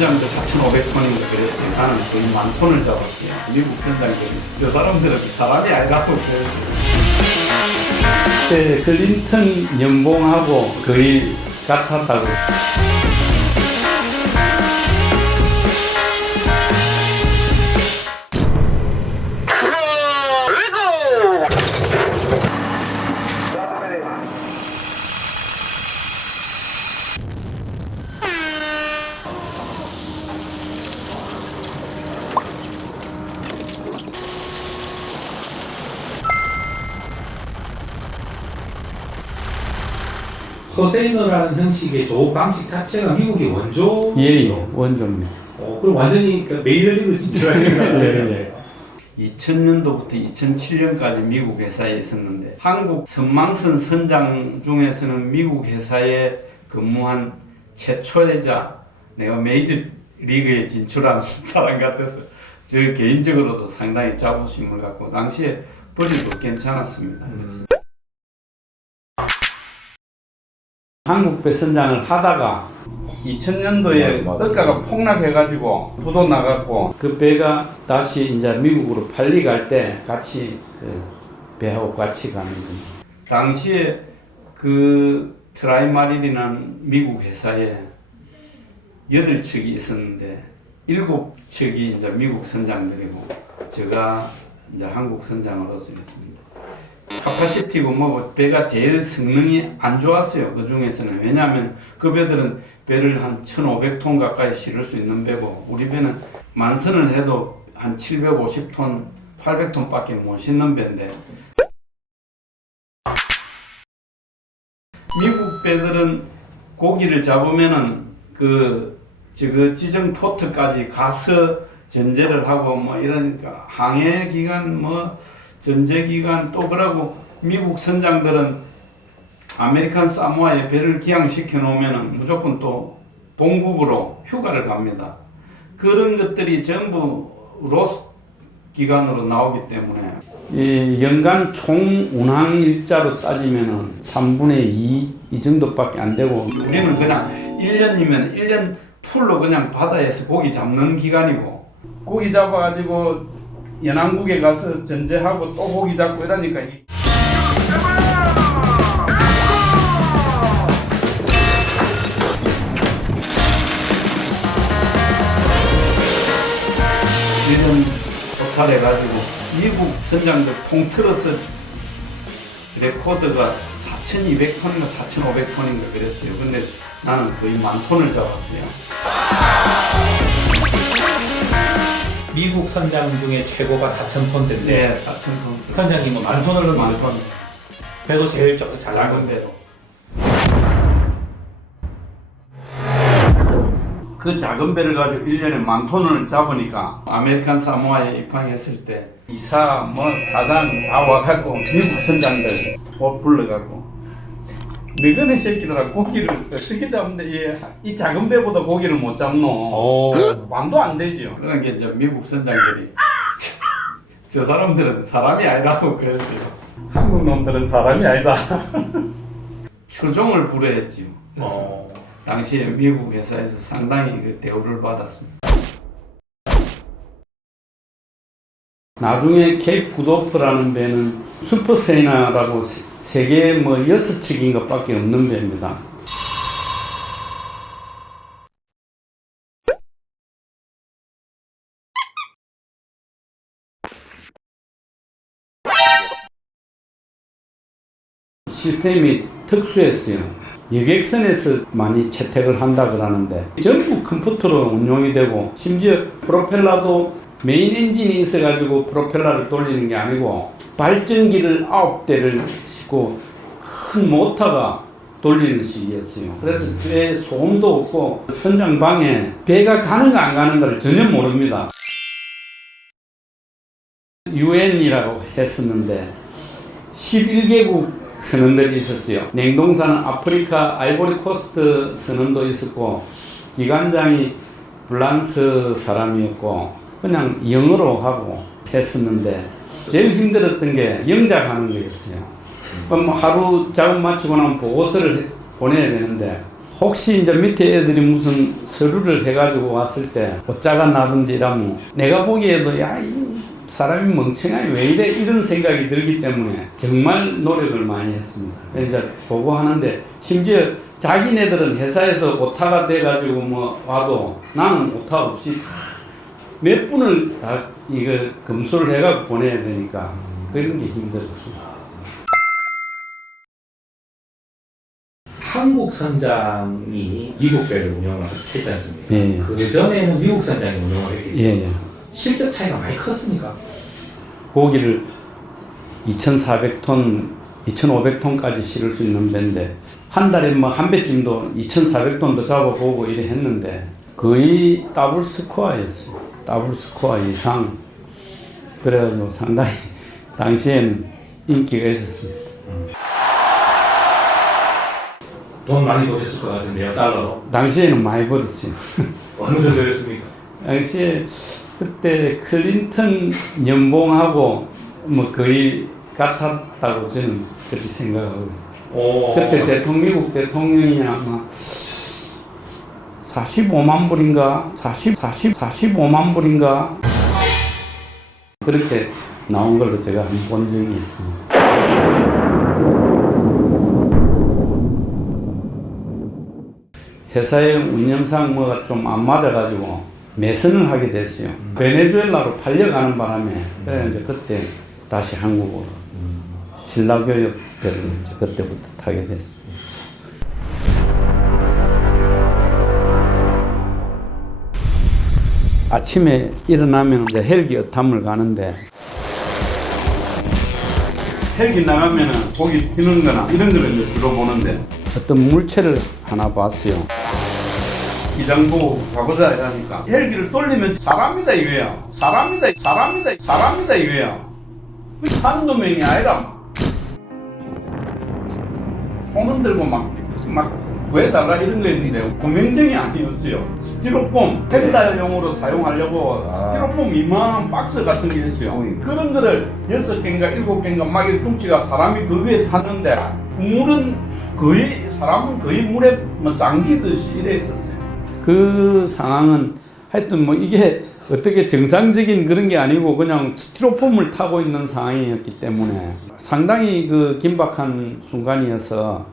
선장도 4,500톤인가 그랬어요. 나는 거의 10,000톤을 잡았어요. 미국 선장들이 저 사람들은 사람이 아니라고 그랬어요. 그때 클린턴 연봉하고 거의 같았다고. 커세이너라는 형식의 저 방식 자체가 미국의 원조. 예, 원조입니다. 그럼 완전히 메이저리그 진출하신 거예요. 2000년도부터 2007년까지 미국 회사에 있었는데 한국 선망선 선장 중에서는 미국 회사에 근무한 최초이자 내가 메이저리그에 진출한 사람 같아서 저 개인적으로도 상당히 자부심을 갖고 당시에 버리도 괜찮았습니다. 한국 배 선장을 하다가 2000년도에 물가가 폭락해가지고 부도 나갔고 그 배가 다시 이제 미국으로 팔리갈 때 같이 그 배하고 같이 가는 겁니다. 당시에 그 트라이마린이라는 미국 회사에 8척이 있었는데 7척이 이제 미국 선장들이고 제가 이제 한국 선장으로서 했습니다. 카파시티고 뭐 배가 제일 성능이 안 좋았어요. 그 중에서는. 왜냐하면 그 배들은 배를 한 1,500톤 가까이 실을 수 있는 배고 우리 배는 만선을 해도 한 750톤, 800톤 밖에 못 싣는 배인데 미국 배들은 고기를 잡으면은 지정 포트까지 가서 전제를 하고 뭐 이러니까 항해 기간 뭐 전제 기간 또 그러고 미국 선장들은 아메리칸 사모아에 배를 기항시켜 놓으면 무조건 또 본국으로 휴가를 갑니다. 그런 것들이 전부 로스 기간으로 나오기 때문에 이 연간 총 운항 일자로 따지면은 3분의 2 이 정도밖에 안 되고 우리는 그냥 1년이면 1년 풀로 그냥 바다에서 고기 잡는 기간이고 고기 잡아가지고 연안국에 가서 전제하고 또 고기 잡고 이러니까 이런 토탈해가지고 미국 선장들 통틀어서 레코드가 4,200톤인가 4,500톤인가 그랬어요. 근데 나는 거의 10,000톤을 잡았어요. 미국 선장 중에 최고가 4,000톤대인데. 네, 4,000톤. 선장님은 10,000톤을 만톤. 배도 제일 작은 작은 배로. 그 작은 배를 가지고 1년에 10,000톤을 잡으니까 아메리칸 사모아에 입항했을 때 이사 뭐 사장 다 와갖고 미국 선장들 불러갖고 너희네 새끼들아 고기를 어떻게 잡는데 이 작은 배보다 고기를 못 잡노. 왕도 안 되죠. 그런 게 이제 미국 선장들이 저 사람들은 사람이 아니라고 그랬어요. 한국 놈들은 사람이 아니다. 추종을 불허했지요. 그래서 당시에 미국 회사에서 상당히 그 대우를 받았습니다. 나중에 케이프 굿호프라는 배는 슈퍼세이나라고 세계 뭐 6척인 것밖에 없는 배입니다. 시스템이 특수했어요. 여객선에서 많이 채택을 한다 그러는데 전부 컴퓨터로 운용이 되고 심지어 프로펠러도 메인 엔진이 있어가지고 프로펠러를 돌리는 게 아니고 발전기를 9대를 싣고 큰 모터가 돌리는 식이었어요. 그래서 배 소음도 없고 선장방에 배가 가는가 안 가는가를 전혀 모릅니다. UN이라고 했었는데 11개국 선원들이 있었어요. 냉동사는 아프리카 아이보리 코스트 선원도 있었고 기관장이 프랑스 사람이었고 그냥 영어로 하고 했었는데 제일 힘들었던 게 영작하는 거였어요. 그럼 하루 작업 마치고 나면 보고서를 보내야 되는데 혹시 이제 밑에 애들이 무슨 서류를 해가지고 왔을 때 옷자가 나든지 이러면 내가 보기에도 야, 이 사람이 멍청하니 왜 이래 이런 생각이 들기 때문에 정말 노력을 많이 했습니다. 이제 보고 하는데 심지어 자기네들은 회사에서 오타가 돼가지고 뭐 와도 나는 오타 없이 몇 분을 다 이거 검수를 해가지고 보내야 되니까 그런 게 힘들었습니다. 한국 선장이 미국 배를 운영을 했지 않습니까? 예, 예. 그 전에는 미국 선장이 운영을 했기 때문에 예, 예. 실적 차이가 많이 컸습니까? 고기를 2,400톤, 2,500톤까지 실을 수 있는 배인데 한 달에 뭐 한 배쯤도 2,400톤도 잡아보고 이래 했는데 거의 더블 스코어였어요. 더블 스코어 이상. 그래가지고 상당히 당시에는 인기가 있었습니다. 돈 많이 버셨을 것 같은데요, 달러로. 당시에는 많이 벌었어요. 어느 정도였습니까? 당시에 그때 클린턴 연봉하고 뭐 거의 같았다고 저는 그렇게 생각하고 있어요. 그때 미국 대통령이 아마 45만 불인가? 45만 불인가? 그렇게 나온 걸로 제가 한번 본 적이 있습니다. 회사의 운영상 뭐가 좀 안 맞아가지고 매선을 하게 됐어요. 베네수엘라로 팔려가는 바람에 그래 이제 그때 다시 한국으로 신라교역 배를 이제 그때부터 타게 됐어요. 아침에 일어나면 이제 헬기 어탐을 가는데 헬기 나가면은 고기 튀는 거나 이런 거를 이제 주로 보는데 어떤 물체를 하나 봤어요. 이장 보고 가보자 이러니까 헬기를 돌리면 사람이다 이거야. 사람이다 이거야. 한두 명이 아니라 손을 들고 막 구해달라 이런 거였는데 구명정이 아니었어요. 스티로폼 펜다용으로 사용하려고 스티로폼 이만한 박스 같은 게 있어요. 그런 거를 6개인가 7개인가 막 이렇게 뚱치가 사람이 그 위에 탔는데 물은 거의 사람은 거의 물에 뭐 잠기듯이 이래 있었어요. 그 상황은 하여튼 뭐 이게 어떻게 정상적인 그런 게 아니고 그냥 스티로폼을 타고 있는 상황이었기 때문에 상당히 그 긴박한 순간이어서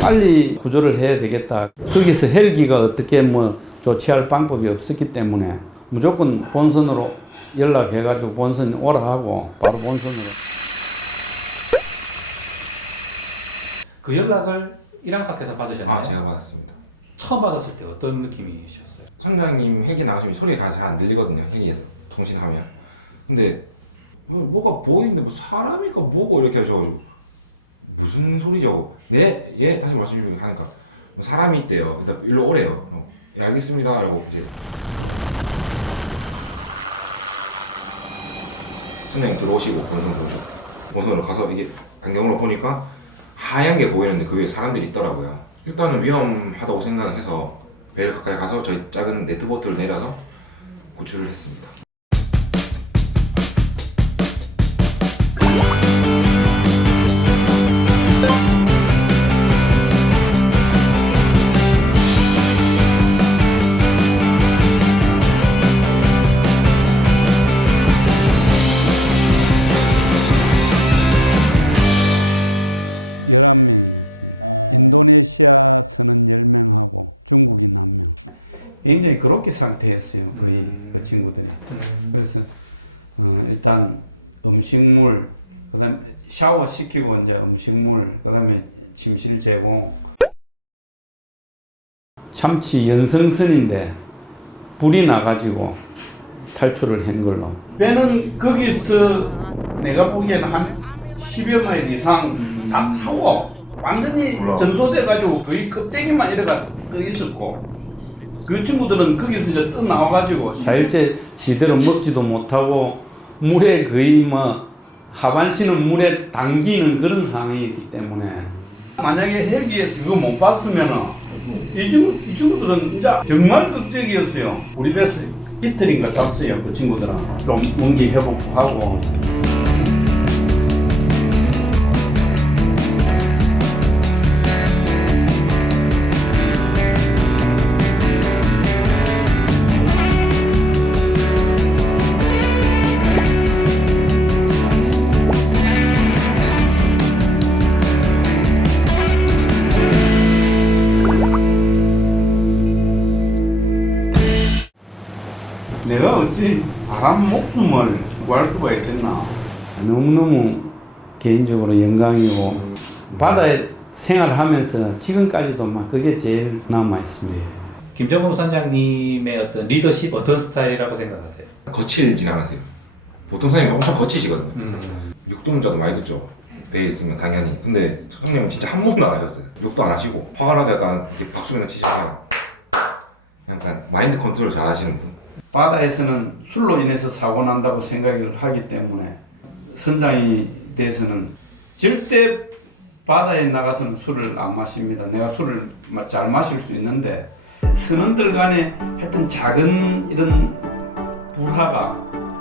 빨리 구조를 해야 되겠다. 거기서 헬기가 어떻게 뭐 조치할 방법이 없었기 때문에 무조건 본선으로 연락해가지고 본선 오라 하고 바로 본선으로. 그 연락을 일항사께서 받으셨나요? 제가 받았습니다. 처음 받았을 때 어떤 느낌이셨어요? 선장님 헬기 나가시면 소리가 잘 안 들리거든요. 헬기에서 통신하면. 근데 뭐가 보이는데 뭐 사람이가 뭐고 이렇게 하셔가지고 무슨 소리죠? 네, 예, 다시 말씀 좀 하니까 사람이 있대요. 일단 일로 오래요. 예, 알겠습니다. 라고 이제 선장님 들어오시고 본선으로 가서 이게 안경으로 보니까 하얀 게 보이는데 그 위에 사람들이 있더라고요. 일단은 위험하다고 생각해서 배를 가까이 가서 저희 작은 네트보트를 내려서 구출을 했습니다. 굉장히 그렇게 상태였어요. 거의 그 친구들이. 그래서 일단 음식물, 그다음에 샤워 시키고 이제 음식물, 그다음에 침실 제공. 참치 연성선인데 불이 나가지고 탈출을 한 걸로. 배는 거기서 내가 보기에는 한 10여 마일 이상 다 타고 완전히 전소돼가지고 거의 껍데기만 이래가 떠 있었고. 그 친구들은 거기서 이제 떠 나와가지고 4일째 제대로 먹지도 못하고 물에 거의 뭐 하반신은 물에 당기는 그런 상황이기 때문에 만약에 헬기에서 이거 못 봤으면은 이 친구들은 진짜 정말 극적이었어요. 우리 배에서 이틀인가 잤어요. 그 친구들은 좀 운기 회복도 하고. 내가 어찌 바람 목숨을 구할 수가 있겠나. 너무너무 개인적으로 영광이고 바다에 생활하면서 지금까지도 막 그게 제일 남아있습니다. 김정범 선장님의 어떤 리더십 어떤 스타일이라고 생각하세요? 거칠진 않으세요. 보통 선생님 엄청 거치시거든요. 욕동자도 많이 듣죠. 배에 있으면 당연히. 근데 선생님은 진짜 한 번도 안 하셨어요. 욕도 안 하시고 화가 나도 약간 이렇게 박수면 치시면 약간 마인드 컨트롤 잘 하시는 분. 바다에서는 술로 인해서 사고 난다고 생각을 하기 때문에 선장이 대해서는 절대 바다에 나가서는 술을 안 마십니다. 내가 술을 잘 마실 수 있는데 선원들 간에 하여튼 작은 이런 불화가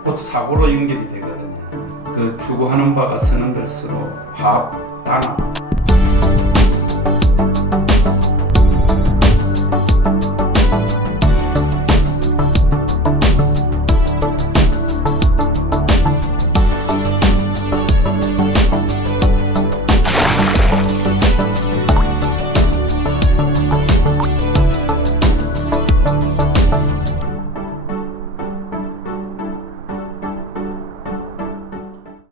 곧 사고로 연결이 되거든요. 그 추구하는 바가 선원들 서로 화합, 단합,